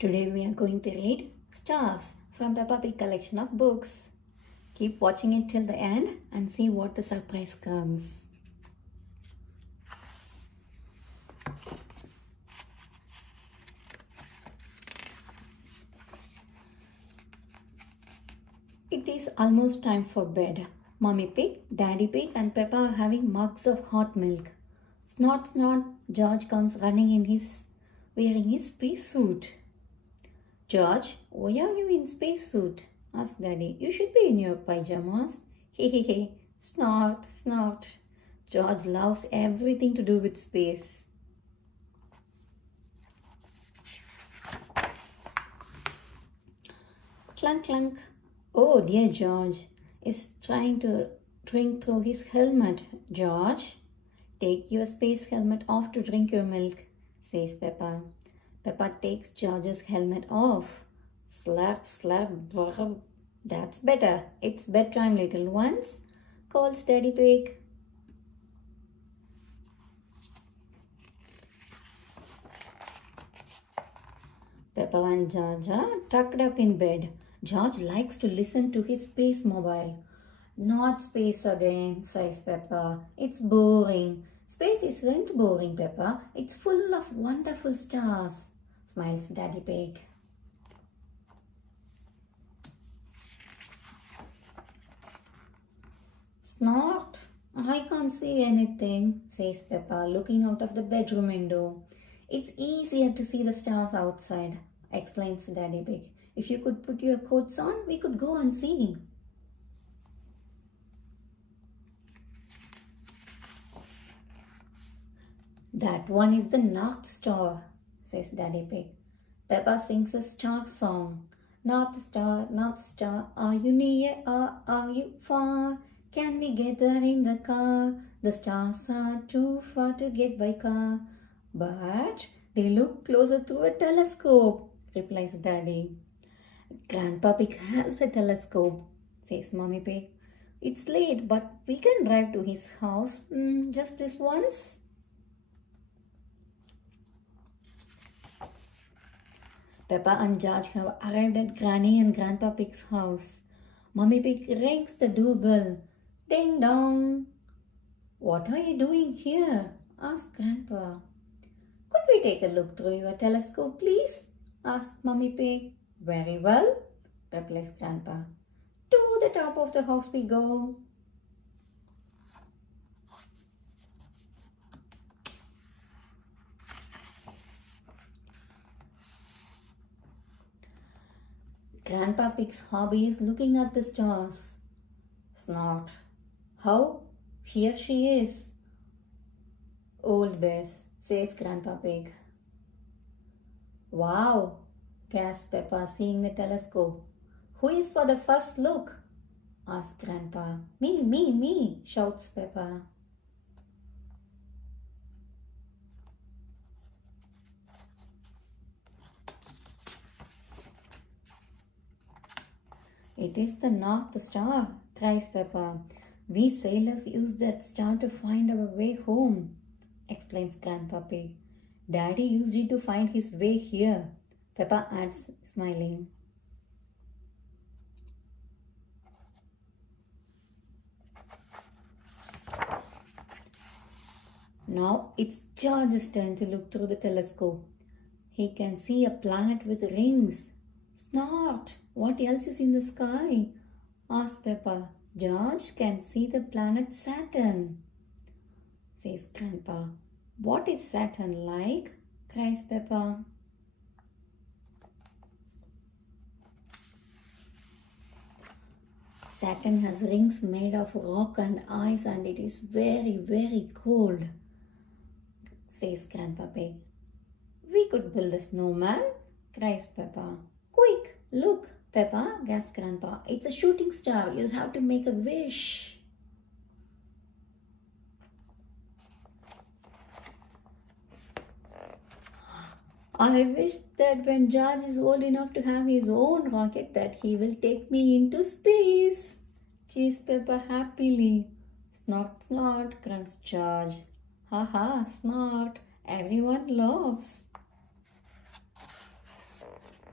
Today we are going to read Stars from the Peppa collection of books. Keep watching it till the end and see what the surprise comes. It is almost time for bed. Mommy Pig, Daddy Pig and Peppa are having mugs of hot milk. Snort, snort, George comes running wearing his spacesuit. George, why are you in spacesuit? Asked Daddy. You should be in your pajamas. Hey, snort, snort. George loves everything to do with space. Clunk, clunk. Oh dear, George is trying to drink through his helmet. George, take your space helmet off to drink your milk, says Peppa. Peppa takes George's helmet off. Slap, slap, brr. That's better. It's bedtime, little ones, calls Daddy Pig. Peppa and George are tucked up in bed. George likes to listen to his space mobile. Not space again, says Peppa. It's boring. Space isn't boring, Peppa. It's full of wonderful stars, smiles Daddy Pig. Snort. I can't see anything, says Peppa, looking out of the bedroom window. It's easier to see the stars outside, explains Daddy Pig. If you could put your coats on, we could go and see. That one is the North Star, says Daddy Pig. Peppa sings a star song. North Star, are you near or are you far? Can we get there in the car? The stars are too far to get by car. But they look closer through a telescope, replies Daddy. Grandpa Pig has a telescope, says Mommy Pig. It's late, but we can drive to his house just this once. Peppa and George have arrived at Granny and Grandpa Pig's house. Mommy Pig rings the doorbell. Ding dong. What are you doing here? Asked Grandpa. Could we take a look through your telescope, please? Asked Mommy Pig. Very well, replies Grandpa. To the top of the house we go. Grandpa Pig's hobby is looking at the stars. Snort. How? Here she is. Old Bess, says Grandpa Pig. Wow, gasps Peppa, seeing the telescope. Who is for the first look? Asks Grandpa. Me, shouts Peppa. It is the North Star, cries Peppa. We sailors use that star to find our way home, explains Grandpa Pig. Daddy used it to find his way here, Peppa adds, smiling. Now it's George's turn to look through the telescope. He can see a planet with rings. Snort! What else is in the sky? Asks Peppa. George can see the planet Saturn, says Grandpa. What is Saturn like? Cries Peppa. Saturn has rings made of rock and ice and it is very, very cold, says Grandpa Pig. We could build a snowman, cries Peppa. Quick, look, Peppa, gasped Grandpa. It's a shooting star. You have to make a wish. I wish that when George is old enough to have his own rocket that he will take me into space, cheers Peppa happily. Snort, snort, grunts George. Ha ha, snort. Everyone laughs.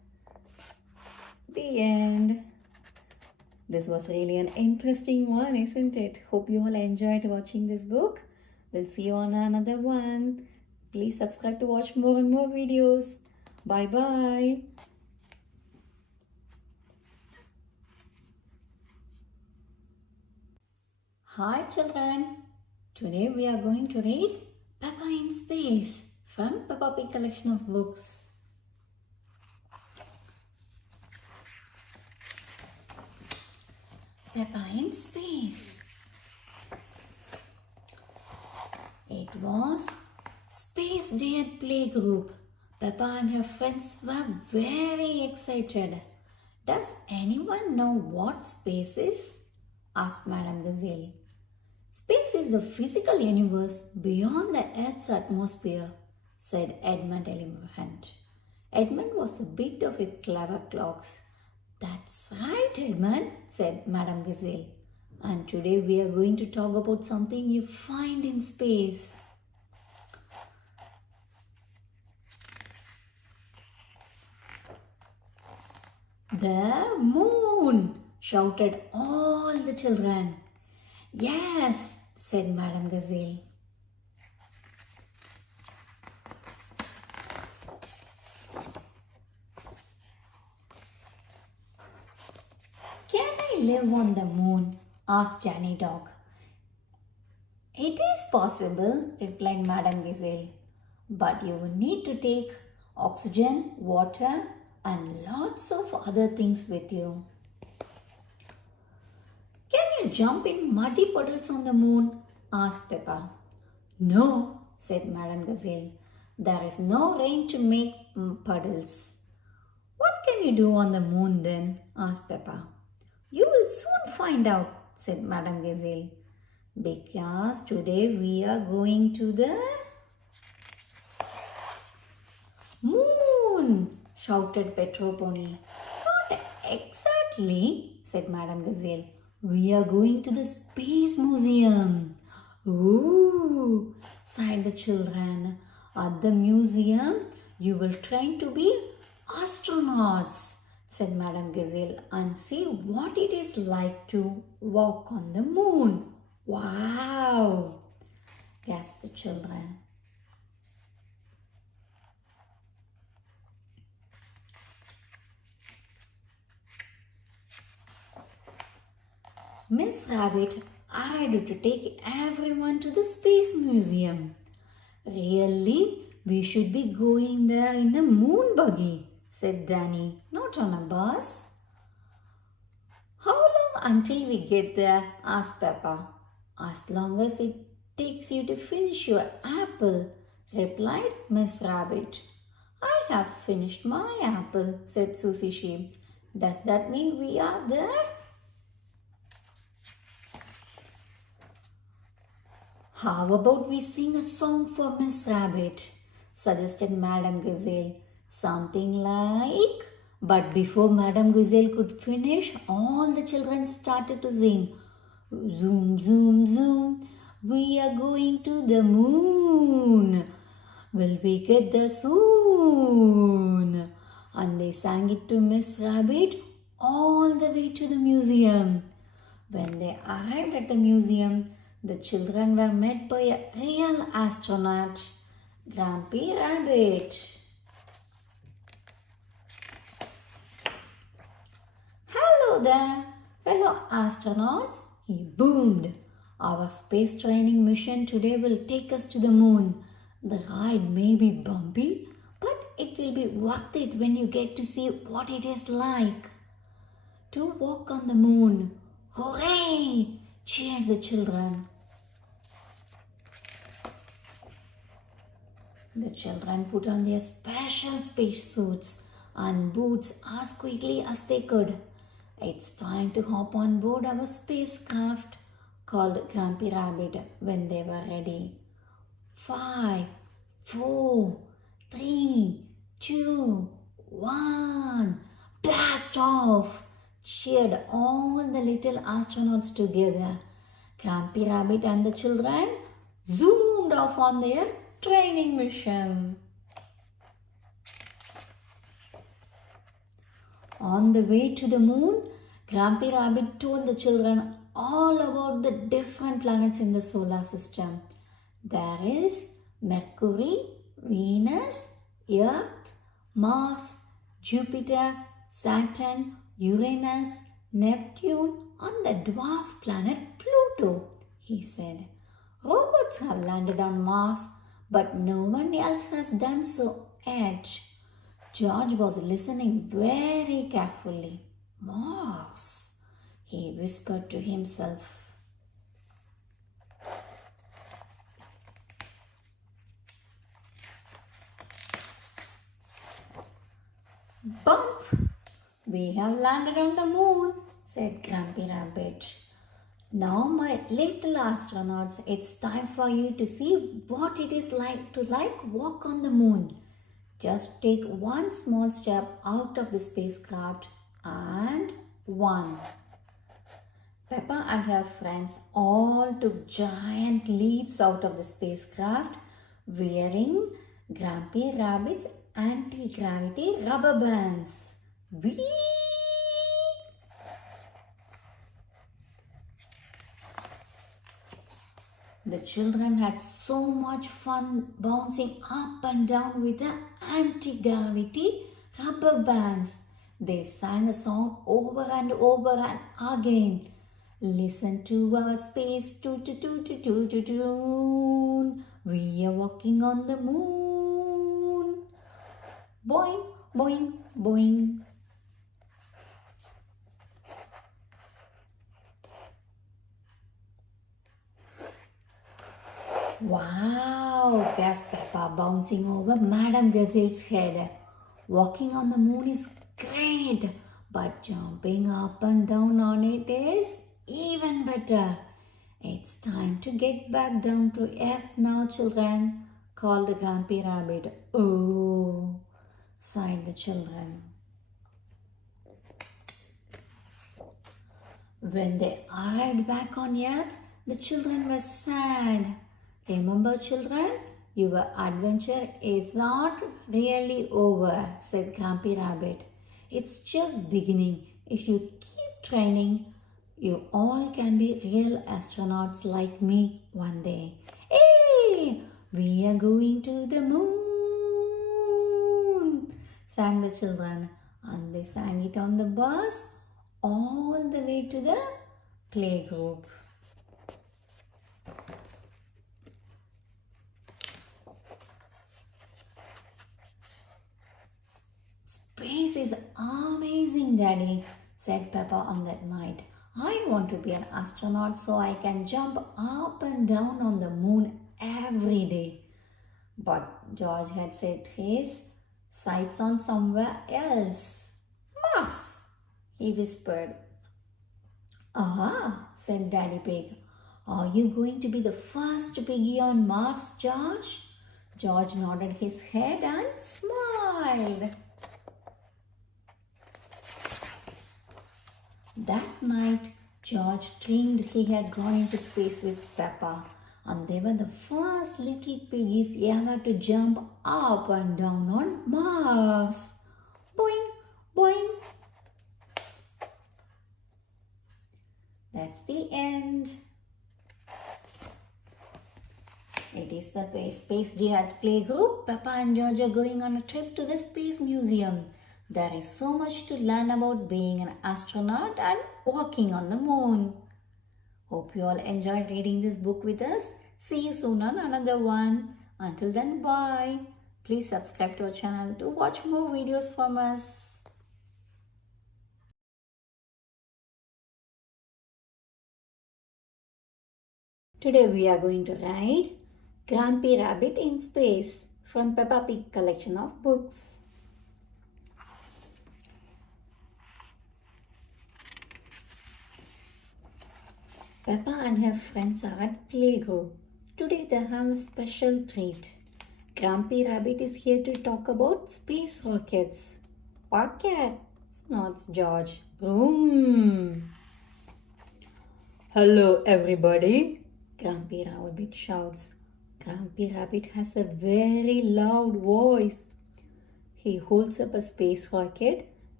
The end. This was really an interesting one, isn't it? Hope you all enjoyed watching this book. We'll see you on another one. Please subscribe to watch more and more videos. Bye bye. Hi children. Today we are going to read Peppa in Space from Peppa Pig collection of books. Peppa in Space. It was Space Day at Playgroup. Peppa and her friends were very excited. Does anyone know what space is? Asked Madame Gazelle. Space is the physical universe beyond the Earth's atmosphere, said Edmund Elephant. Edmund was a bit of a clever clogs. That's right, Edmund, said Madame Gazelle. And today we are going to talk about something you find in space. The moon, shouted all the children. Yes, said Madame Gazelle. Can I live on the moon? Asked Johnny Dog. It is possible, replied Madame Gazelle. But you will need to take oxygen, water, and lots of other things with you. Can you jump in muddy puddles on the moon? Asked Peppa. No, said Madame Gazelle. There is no rain to make puddles. What can you do on the moon then? Asked Peppa. You will soon find out, said Madame Gazelle. Because today we are going to the moon, shouted Petro Pony. Not exactly, said Madame Gazelle. We are going to the Space Museum. Ooh, sighed the children. At the museum, you will train to be astronauts, said Madame Gazelle, and see what it is like to walk on the moon. Wow, gasped the children. Miss Rabbit arrived to take everyone to the Space Museum. Really, we should be going there in a moon buggy, said Danny, not on a bus. How long until we get there? Asked Peppa. As long as it takes you to finish your apple, replied Miss Rabbit. I have finished my apple, said Susie Sheep. Does that mean we are there? How about we sing a song for Miss Rabbit? Suggested Madame Gazelle. Something like... But before Madame Gazelle could finish, all the children started to sing. Zoom, zoom, zoom. We are going to the moon. Will we get there soon? And they sang it to Miss Rabbit all the way to the museum. When they arrived at the museum, the children were met by a real astronaut, Grampy Rabbit. Hello there, fellow astronauts, he boomed. Our space training mission today will take us to the moon. The ride may be bumpy, but it will be worth it when you get to see what it is like to walk on the moon. Hooray! Cheered the children. The children put on their special space suits and boots as quickly as they could. It's time to hop on board our spacecraft, called Grampy Rabbit when they were ready. 5, 4, 3, 2, 1. Blast off! Cheered all the little astronauts together. Grampy Rabbit and the children zoomed off on their training mission. On the way to the moon, Grampy Rabbit told the children all about the different planets in the solar system. There is Mercury, Venus, Earth, Mars, Jupiter, Saturn, Uranus, Neptune, and the dwarf planet Pluto, he said. Robots have landed on Mars, but no one else has done so yet. George was listening very carefully. Mars, he whispered to himself. Bump! We have landed on the moon, said Grampy Rabbit. Now, my little astronauts, it's time for you to see what it is like to walk on the moon. Just take one small step out of the spacecraft and one. Peppa and her friends all took giant leaps out of the spacecraft wearing Grampy Rabbit's anti-gravity rubber bands. Whee! The children had so much fun bouncing up and down with the anti-gravity rubber bands. They sang a song over and over and again. Listen to our space toot-toot-toot-toot-toot. We are walking on the moon. Boing, boing, boing. Wow, gasped Peppa, bouncing over Madame Gazelle's head. Walking on the moon is great, but jumping up and down on it is even better. It's time to get back down to earth now, children, called the Grampy Rabbit. Oh, sighed the children. When they arrived back on earth, the children were sad. Remember, children, your adventure is not really over, said Grampy Rabbit. It's just beginning. If you keep training, you all can be real astronauts like me one day. Hey, we are going to the moon, sang the children. And they sang it on the bus all the way to the playgroup. Space is amazing, Daddy, said Peppa on that night. I want to be an astronaut so I can jump up and down on the moon every day. But George had set his sights on somewhere else. Mars, he whispered. Ah, said Daddy Pig. Are you going to be the first piggy on Mars, George? George nodded his head and smiled. That night, George dreamed he had gone into space with Peppa, and they were the first little piggies ever to jump up and down on Mars. Boing, boing. That's the end. It is the Space Jihad playgroup. Peppa and George are going on a trip to the Space Museum. There is so much to learn about being an astronaut and walking on the moon. Hope you all enjoyed reading this book with us. See you soon on another one. Until then, bye. Please subscribe to our channel to watch more videos from us. Today we are going to read Grampy Rabbit in Space from Peppa Pig collection of books. Peppa and her friends are at playgroup. Today they have a special treat. Grampy Rabbit is here to talk about space rockets. Rocket, snorts George. Vroom. Hello everybody, Grampy Rabbit shouts. Grampy Rabbit has a very loud voice. He holds up a space rocket.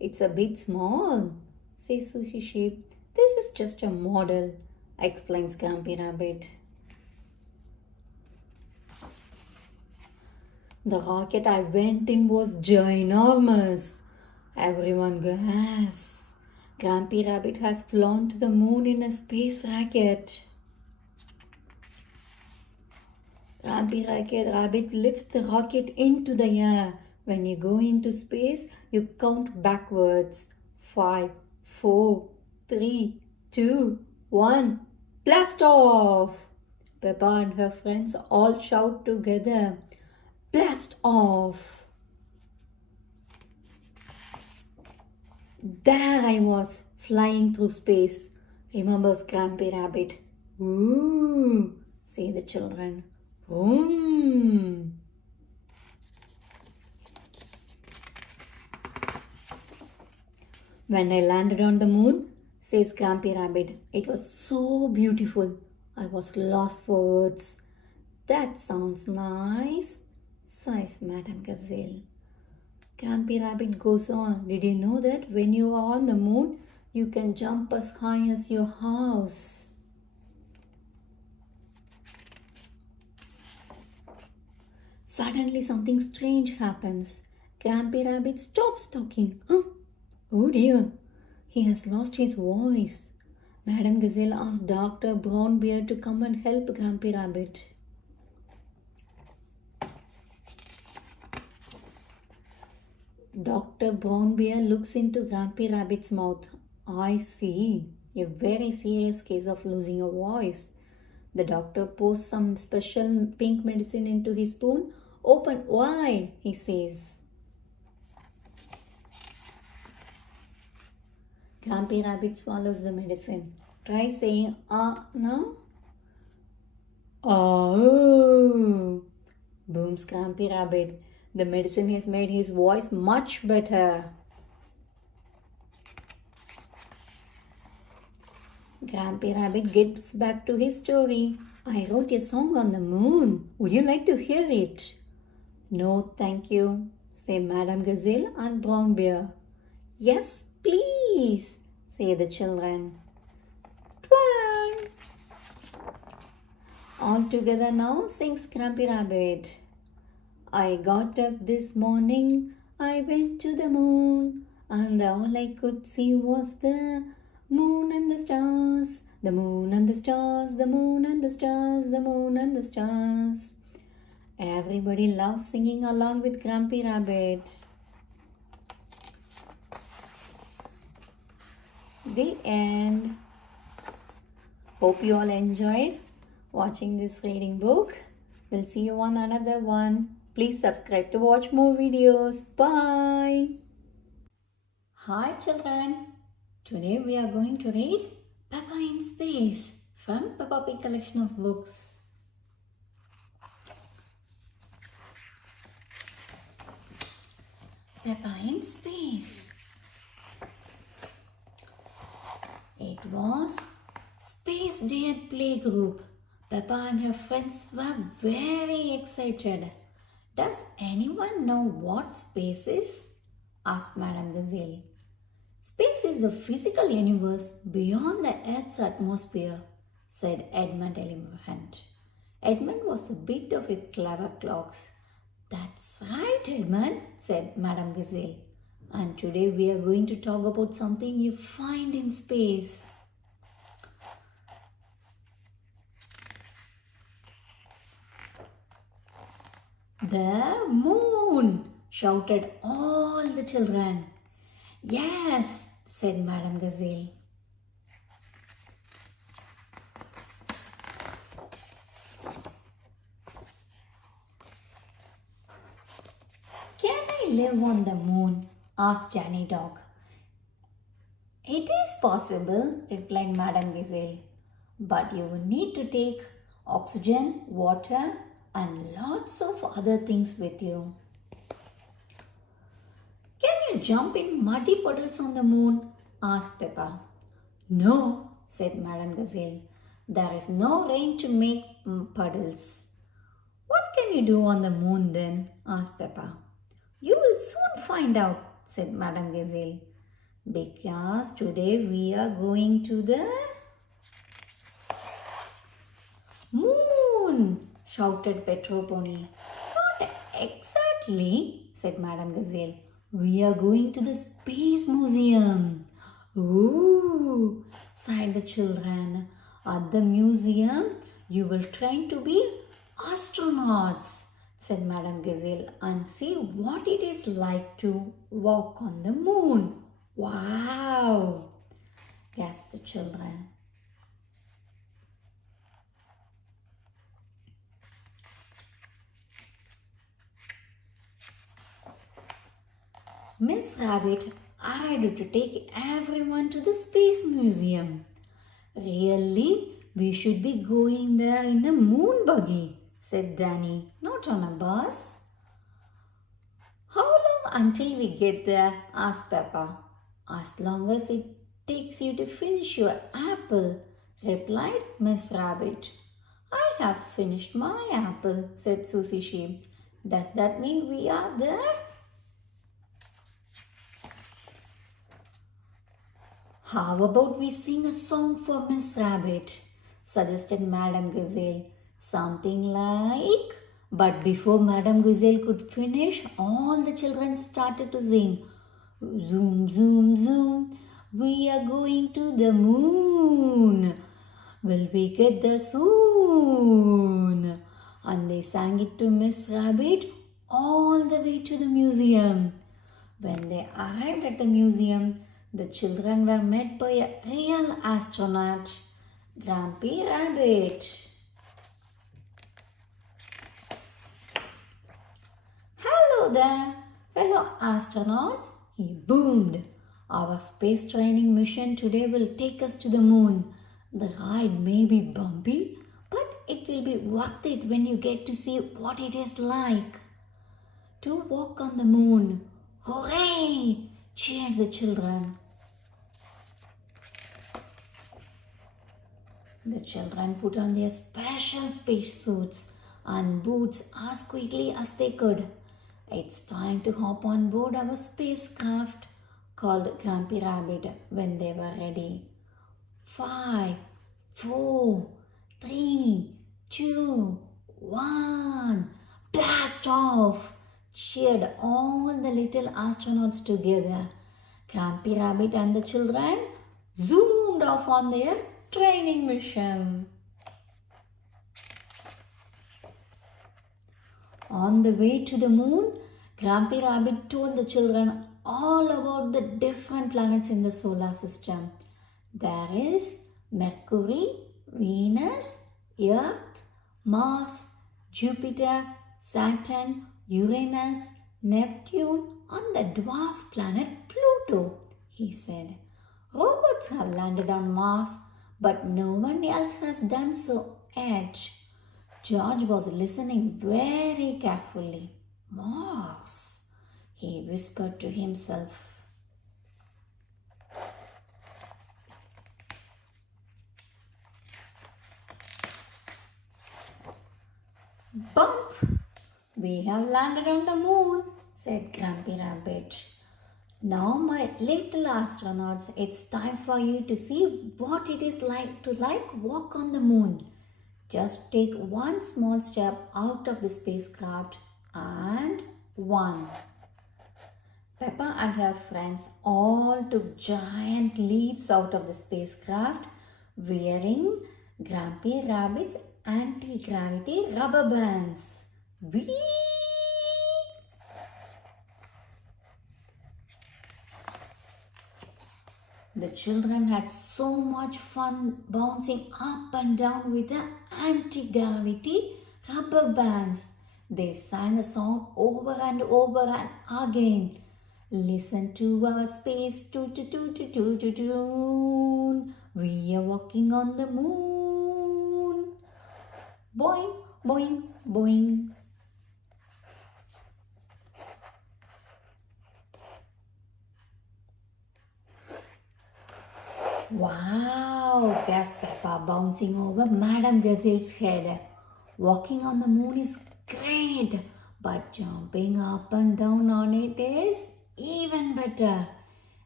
It's a bit small, says Sushi Sheep. This is just a model, explains Grampy Rabbit. The rocket I went in was ginormous. Everyone gasps. Grampy Rabbit has flown to the moon in a space rocket. Grampy Rabbit lifts the rocket into the air. When you go into space, you count backwards. 5, 4, 3, 2, 1. Blast off! Peppa and her friends all shout together. Blast off! There I was, flying through space, remembers Grampy Rabbit. Ooh, say the children. Vroom. When I landed on the moon, says Grampy Rabbit, it was so beautiful. I was lost for words. That sounds nice, sighs Madame Gazelle. Grampy Rabbit goes on. Did you know that when you are on the moon, you can jump as high as your house? Suddenly something strange happens. Grampy Rabbit stops talking. Oh dear, he has lost his voice. Madame Gazelle asked Dr. Brown Bear to come and help Grampy Rabbit. Dr. Brown Bear looks into Grampy Rabbit's mouth. I see, a very serious case of losing a voice. The doctor pours some special pink medicine into his spoon. Open wide, he says. Grampy Rabbit swallows the medicine. Try saying now. Oh, booms Grampy Rabbit. The medicine has made his voice much better. Grampy Rabbit gets back to his story. I wrote a song on the moon. Would you like to hear it? No, thank you, say Madame Gazelle and Brown Bear. Yes, please, say the children. Twang! All together now, sings Grampy Rabbit. I got up this morning, I went to the moon, and all I could see was the moon and the stars, the moon and the stars, the moon and the stars, the moon and the stars. Everybody loves singing along with Grampy Rabbit. The end. Hope you all enjoyed watching this reading book. We'll see you on another one. Please subscribe to watch more videos. Bye. Hi children. Today we are going to read Peppa in Space from Peppa Pig collection of books. Peppa in Space. It was Space Day at Playgroup. Peppa and her friends were very excited. Does anyone know what space is? Asked Madame Gazelle. Space is the physical universe beyond the Earth's atmosphere, said Edmund Elephant. Edmund was a bit of a clever clogs. That's right, Edmund, said Madame Gazelle. And today we are going to talk about something you find in space. The moon, shouted all the children. Yes, said Madame Gazelle. Can I live on the moon? Asked Johnny Dog. It is possible, replied Madame Gazelle, but you will need to take oxygen, water, and lots of other things with you. Can you jump in muddy puddles on the moon? Asked Peppa. No, said Madame Gazelle. There is no rain to make puddles. What can you do on the moon then? Asked Peppa. You will soon find out, said Madame Gazelle. Because today we are going to the moon, shouted Petro Pony. Not exactly, said Madame Gazelle. We are going to the Space Museum. Ooh, sighed the children. At the museum, you will train to be astronauts, said Madame Gazelle, and see what it is like to walk on the moon. Wow, gasped the children. Miss Rabbit arrived to take everyone to the Space Museum. Really, we should be going there in a moon buggy, said Danny, not on a bus. How long until we get there? Asked Peppa. As long as it takes you to finish your apple, replied Miss Rabbit. I have finished my apple, said Susie Sheep. Does that mean we are there? How about we sing a song for Miss Rabbit? Suggested Madame Gazelle. Something like... But before Madame Gazelle could finish, all the children started to sing. Zoom, zoom, zoom. We are going to the moon. Will we get there soon? And they sang it to Miss Rabbit all the way to the museum. When they arrived at the museum, the children were met by a real astronaut, Grampy Rabbit. Hello there, fellow astronauts, he boomed. Our space training mission today will take us to the moon. The ride may be bumpy, but it will be worth it when you get to see what it is like to walk on the moon. Hooray! Cheered the children. The children put on their special space suits and boots as quickly as they could. It's time to hop on board our spacecraft, called Grampy Rabbit when they were ready. 5, 4, 3, 2, 1. Blast off! Cheered all the little astronauts together. Grampy Rabbit and the children zoomed off on their training mission. On the way to the moon, Grampy Rabbit told the children all about the different planets in the solar system. There is Mercury, Venus, Earth, Mars, Jupiter, Saturn, Uranus, Neptune, and the dwarf planet Pluto, he said. Robots have landed on Mars, but no one else has done so yet. George was listening very carefully. Mars, he whispered to himself. Bump! We have landed on the moon, said Grampy Rabbit. Now, my little astronauts, it's time for you to see what it is like to walk on the moon. Just take one small step out of the spacecraft and 1. Peppa and her friends all took giant leaps out of the spacecraft wearing Grampy Rabbit's anti-gravity rubber bands. Whee! The children had so much fun bouncing up and down with the anti-gravity rubber bands. They sang a song over and over and again. Listen to our space toot-toot-toot-toot-toot. We are walking on the moon. Boing, boing, boing. Wow, gasped Peppa, bouncing over Madame Gazelle's head. Walking on the moon is great, but jumping up and down on it is even better.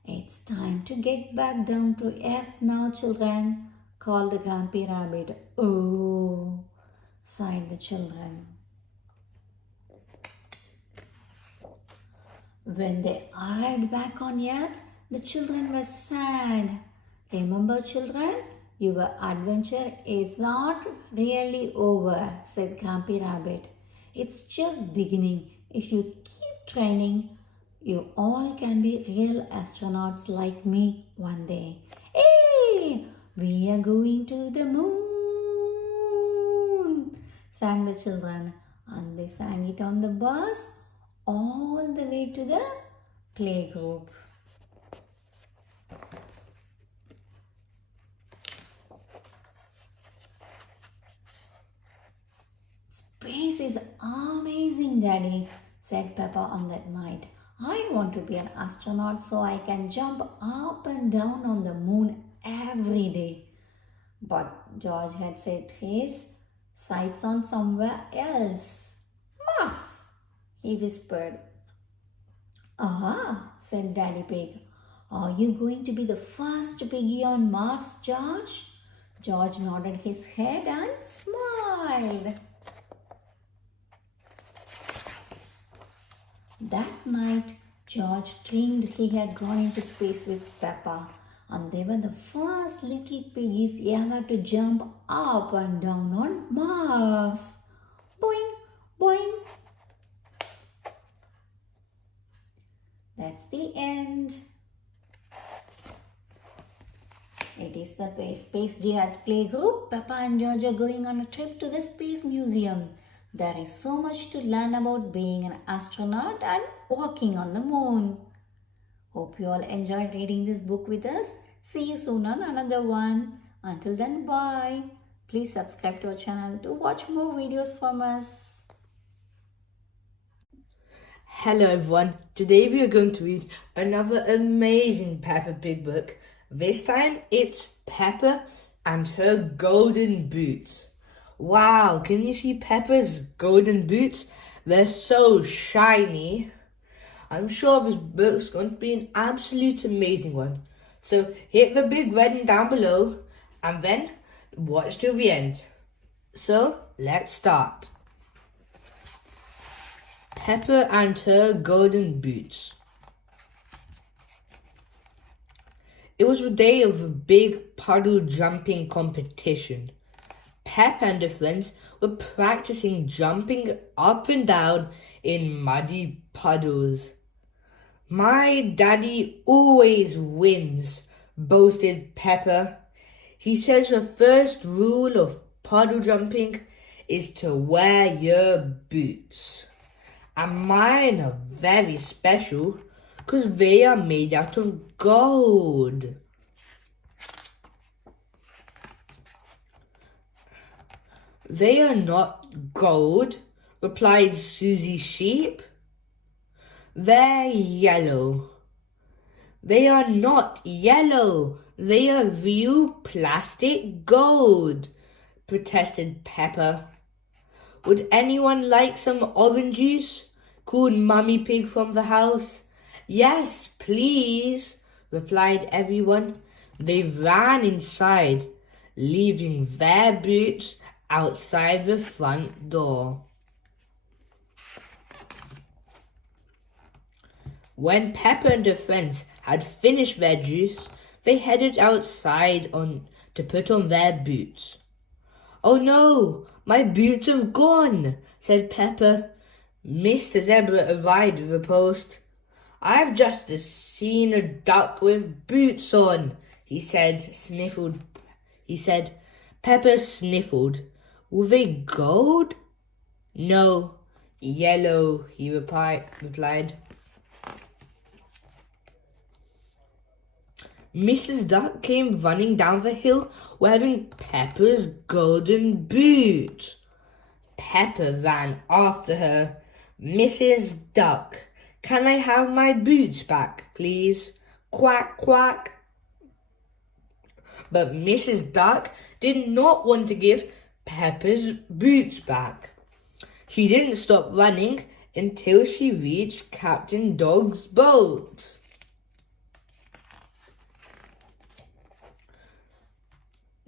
It's time to get back down to earth now, children, called the Grampy Rabbit. Oh, sighed the children. When they arrived back on earth, the children were sad. Remember, children, your adventure is not really over, said Grampy Rabbit. It's just beginning. If you keep training, you all can be real astronauts like me one day. Hey, we are going to the moon, sang the children. And they sang it on the bus all the way to the playgroup. Space is amazing, Daddy, said Peppa on that night. I want to be an astronaut so I can jump up and down on the moon every day. But George had set his sights on somewhere else. Mars, he whispered. Ah, said Daddy Pig. Are you going to be the first piggy on Mars, George? George nodded his head and smiled. That night, George dreamed he had gone into space with Peppa, and they were the first little piggies ever to jump up and down on Mars. Boing, boing. That's the end. It is the Space Jihad playgroup. Peppa and George are going on a trip to the Space Museum. There is so much to learn about being an astronaut and walking on the moon. Hope you all enjoyed reading this book with us. See you soon on another one. Until then, bye. Please subscribe to our channel to watch more videos from us. Hello everyone, today we are going to read another amazing Peppa Pig book. This time it's Peppa and her golden boots. Wow, can you see Peppa's golden boots? They're so shiny. I'm sure this book's going to be an absolute amazing one. So hit the big red one down below and then watch till the end. So let's start. Peppa and her golden boots. It was the day of a big puddle jumping competition. Peppa and her friends were practicing jumping up and down in muddy puddles. My daddy always wins, boasted Peppa. He says the first rule of puddle jumping is to wear your boots. And mine are very special because they are made out of gold. They are not gold, replied Susie Sheep. They're yellow. They are not yellow. They are real plastic gold, protested Peppa. Would anyone like some orange juice? Called Mummy Pig from the house. Yes, please, replied everyone. They ran inside, leaving their boots outside the front door. When Peppa and her friends had finished their juice, they headed outside to put on their boots. Oh no, my boots have gone, said Peppa. Mr. Zebra arrived with a post. I've just seen a duck with boots on, he said. Peppa sniffled. Were they gold? No, yellow, he replied. Mrs. Duck came running down the hill wearing Peppa's golden boots. Peppa ran after her. Mrs. Duck, can I have my boots back, please? Quack, quack. But Mrs. Duck did not want to give Peppa's boots back. She didn't stop running until she reached Captain Dog's boat.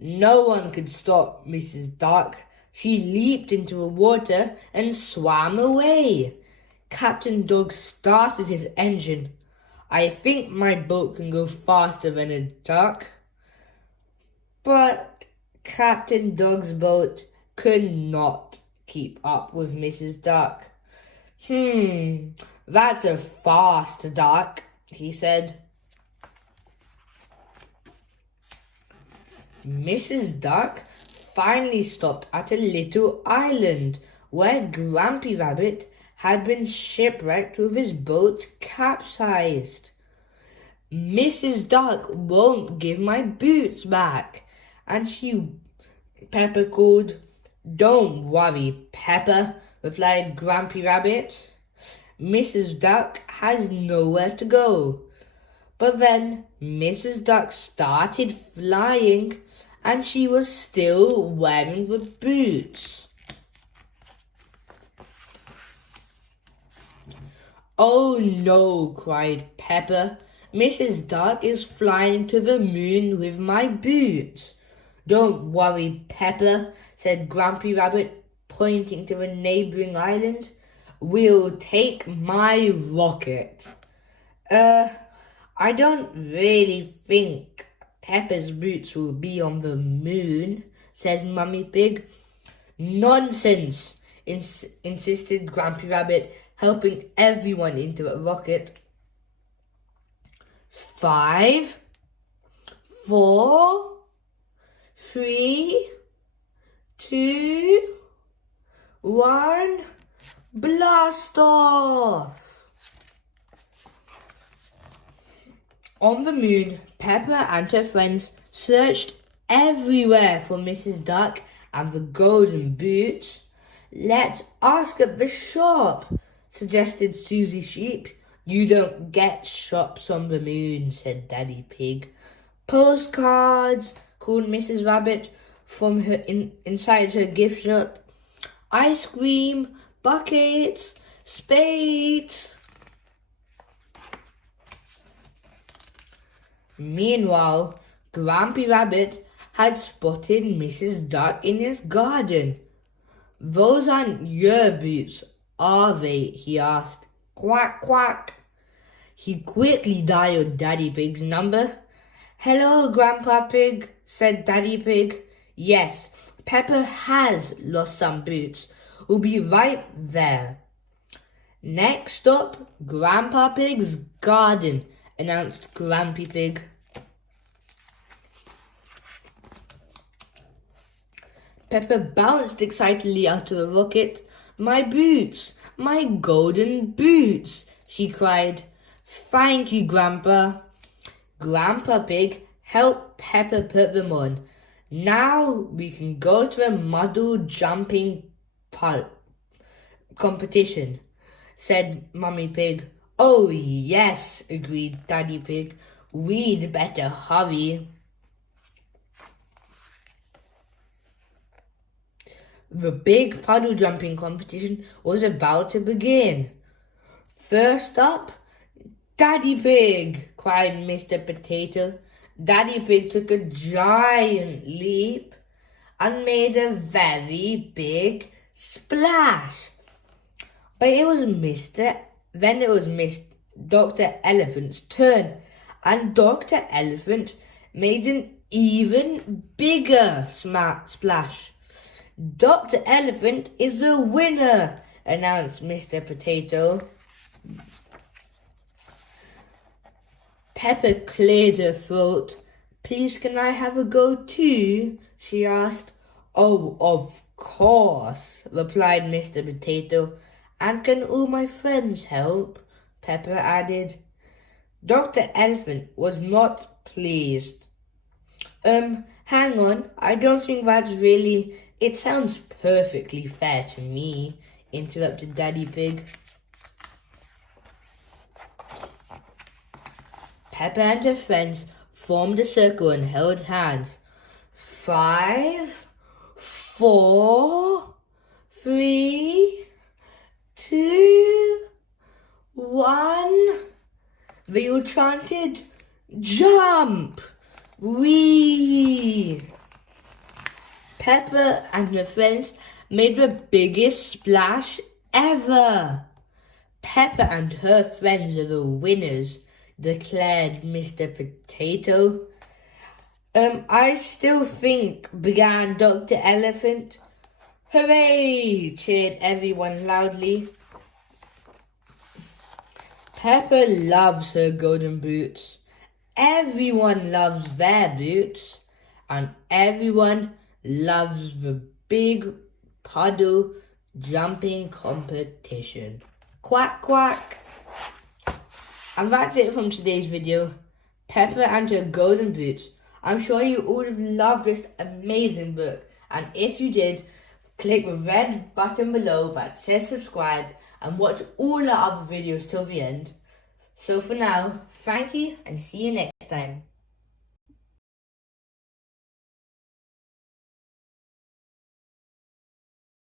No one could stop Mrs. Duck. She leaped into the water and swam away. Captain Dog started his engine. I think my boat can go faster than a duck. But Captain Dog's boat could not keep up with Mrs. Duck. That's a fast duck, he said. Mrs. Duck finally stopped at a little island where Grampy Rabbit had been shipwrecked with his boat capsized. Mrs. Duck won't give my boots back, and Peppa called. Don't worry, Peppa, replied Grampy Rabbit. Mrs. Duck has nowhere to go. But then Mrs. Duck started flying, and she was still wearing the boots. Oh no, cried Peppa. Mrs. Duck is flying to the moon with my boots. Don't worry, Peppa, said Grampy Rabbit, pointing to a neighbouring island. We'll take my rocket. I don't really think Peppa's boots will be on the moon, says Mummy Pig. Nonsense, insisted Grampy Rabbit, helping everyone into a rocket. 5, 4, 3, 2, 1, blast off! On the moon, Peppa and her friends searched everywhere for Mrs. Duck and the golden boots. Let's ask at the shop, suggested Susie Sheep. You don't get shops on the moon, said Daddy Pig. Postcards, called Mrs. Rabbit from her inside her gift shop. Ice cream, buckets, spades. Meanwhile, Grampy Rabbit had spotted Mrs. Duck in his garden. Those aren't your boots, are they? He asked. Quack, quack. He quickly dialed Daddy Pig's number. Hello, Grandpa Pig, said Daddy Pig. Yes, Peppa has lost some boots. We'll be right there. Next stop, Grandpa Pig's garden, announced Grampy Pig. Peppa bounced excitedly out of the rocket. My boots! My golden boots! She cried. Thank you, Grandpa. Grandpa Pig helped Peppa put them on. Now we can go to a model jumping competition, said Mummy Pig. Oh yes, agreed Daddy Pig. We'd better hurry. The big puddle jumping competition was about to begin. First up, Daddy Pig, cried Mr. Potato. Daddy Pig took a giant leap and made a very big splash. But it was Dr. Elephant's turn, and Dr. Elephant made an even bigger splash. Dr. Elephant is the winner, announced Mr. Potato. Peppa cleared her throat. Please, can I have a go too? She asked. Oh, of course, replied Mr. Potato. And can all my friends help? Peppa added. Dr. Elephant was not pleased. Hang on, I don't think that's really... It sounds perfectly fair to me, interrupted Daddy Pig. Peppa and her friends formed a circle and held hands. 5, 4, 3, 2, 1. They all chanted, jump! Whee! Peppa and her friends made the biggest splash ever. Peppa and her friends are the winners, declared Mr. Potato. I still think, began Dr. Elephant. Hooray! Cheered everyone loudly. Peppa loves her golden boots. Everyone loves their boots. And everyone loves the big puddle jumping competition. Quack, quack. And that's it from today's video. Peppa and her golden boots. I'm sure you all have loved this amazing book. And if you did, click the red button below that says subscribe and watch all our other videos till the end. So for now, thank you and see you next time.